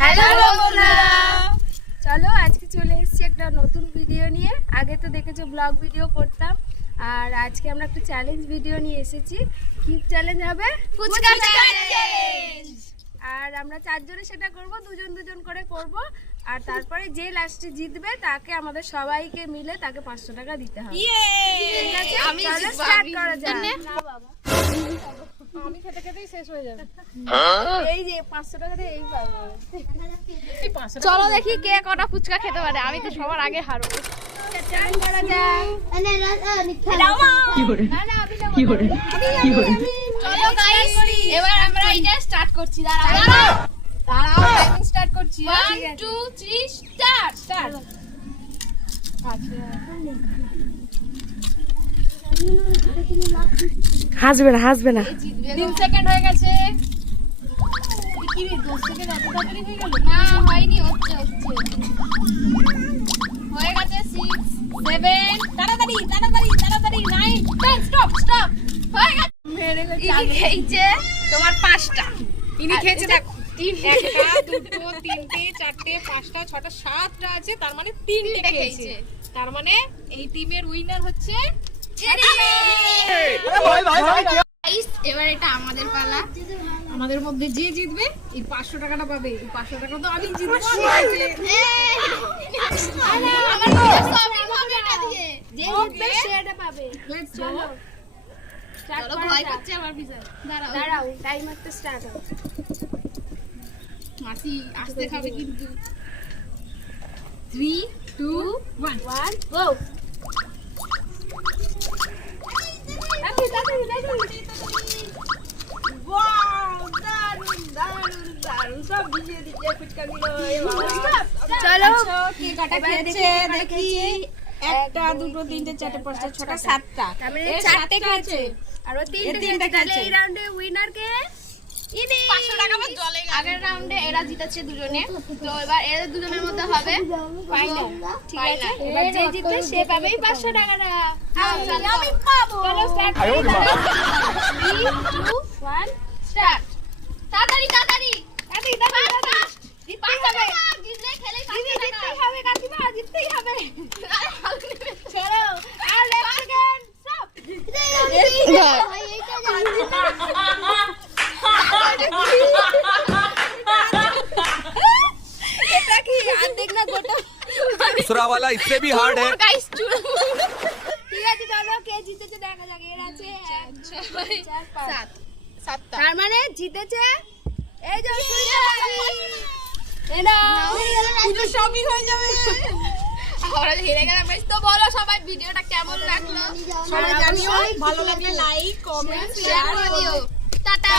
Hello বন্ধুরা, চলো আজকে চলে এসেছি একটা নতুন ভিডিও নিয়ে। আগে তো দেখেছো ব্লগ ভিডিও করতাম, আর আজকে আমরা একটা চ্যালেঞ্জ ভিডিও নিয়ে এসেছি। কি চ্যালেঞ্জ হবে? ফুচকা চ্যালেঞ্জ। আর আমরা চারজনে সেটা করব, দুজন দুজন করে করব। আর তারপরে যে লাস্টে জিতবে তাকে আমাদের সবাইকে মিলে তাকে 500 টাকা দিতে হবে। ঠিক আছে, আমি চলো জিতবো, স্টার্ট আমি করা যাক। না বাবা, আমি খেতে খেতেই শেষ হয়ে যাবে। এই যে 500 টাকা দিয়ে এই পাবো। চলো দেখি কে কটা ফুচকা খেতে পারে। আমি তো সবার আগে হারবো। স্টার্ট করা যাক। চলো গাইস, এবার আমরা এটা স্টার্ট করছি। দাঁড়াও টাইমিং স্টার্ট করছি। 1 2 3 স্টার্ট। হাসবে না 3 সেকেন্ড হয়ে গেছে। কি রে 10 সেকেন্ড এত তাড়াতাড়ি হয়ে গেল? না হয়নি, হচ্ছে হয়ে গেছে। 6 7 তাড়াতাড়ি 9 10 স্টপ হয়ে গেছে। ইনি খেয়েছে তোমার 5টা। ইনি খেয়েছে দেখো, 1টা 2টো 3টে 4টে 5টা 6টা 7টা আছে, তার মানে 3টে খেয়েছে। তার মানে এই টিমের উইনার হচ্ছে গাইস, এবার এটা আমাদের পালা। আমাদের মধ্যে যে জিতবে এই 500 টাকাটা পাবে। এই 500 টাকা তো আমি জিতবো। আমার কাছে সবই হবে এটা দিয়ে। যে জিতবে সেটা পাবে। চলো স্টার্ট চলো, করা ভয় যাক। করছে আমার পিছনে। দাঁড়াও, টাইমারটা স্টার্ট হবে। মাসি আসতে খাবে কিন্তু। 3 2 1 1 গো। চলো কে কাটা খেয়েছে দেখি। 1টা 2টো 3টে 4টে 5টা 6টা 7টা। তার মানে 4টে খেয়েছে আর ও 3টে তিনটে খেয়েছে। খেয়েছে। এই রাউন্ডে উইনার কে? ইনি। 500 টাকা আমার জলে গেল। আগের রাউন্ডে এরা জিতেছে দুজনে, তো এবার এদের দুজনের মধ্যে হবে ফাইনাল। ঠিক আছে, Final। এবার যে জিতবে সে পাবেই 500 টাকাটা। চলো, আমি পাবো। চলো স্টার্ট করি। 3 2 1 স্টার্ট। তাড়াতাড়ি দাদি পাঁচটা টাকা জিতলে খেলেই 500 টাকা। জিততেই হবে কাকিমা, জিততেই হবে। চলো আর 1 সেকেন্ড স্টপ। এটা কি অর্ধেক না গোটা? दूसरा वाला इससे भी हार्ड है। গাইস, ঠিক আছে, চলো কে জিতেছে দেখা যাক। এর আছে 1 2 4 5 7টা। তার মানে জিতেছে এই যে এটা পুজো শপিং হয়ে যাবে। আমরা হেরে গেলাম গাইস। তো বলো সবাই ভিডিওটা কেমন লাগলো? সবাই জানিও, ভালো লাগলে লাইক কমেন্ট শেয়ার করে দিও। টাটা।